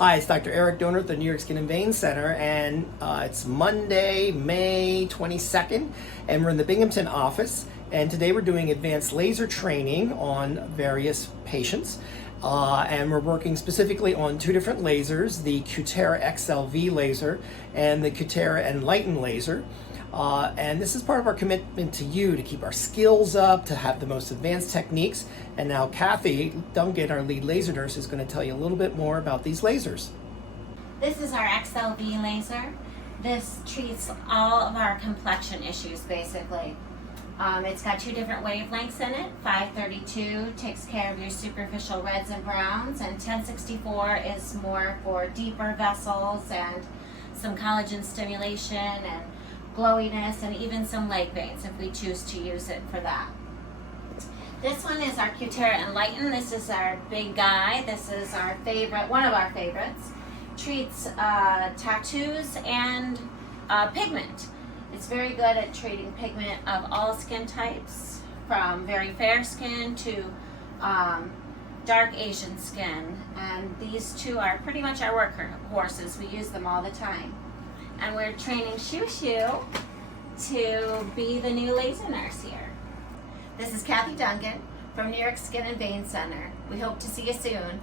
Hi, it's Dr. Eric Donor at the New York Skin and Vein Center, and it's Monday, May 22nd, and we're in the Binghamton office, and today we're doing advanced laser training on various patients, and we're working specifically on two different lasers, the Cutera XLV laser and the Cutera Enlighten laser. And this is part of our commitment to you to keep our skills up, to have the most advanced techniques. And now Kathy Duncan, our lead laser nurse, is going to tell you a little bit more about these lasers. This is our XLV laser. This treats all of our complexion issues basically. It's got two different wavelengths in it. 532 takes care of your superficial reds and browns, and 1064 is more for deeper vessels and some collagen stimulation and glowiness, and even some leg veins if we choose to use it for that. This one is our Cutera Enlighten. This is our big guy. This is our favorite, one of our favorites. Treats tattoos and pigment. It's very good at treating pigment of all skin types, from very fair skin to dark Asian skin. And these two are pretty much our workhorses. We use them all the time. And we're training Shushu to be the new laser nurse here. This is Kathy Duncan from New York Skin and Vein Center. We hope to see you soon.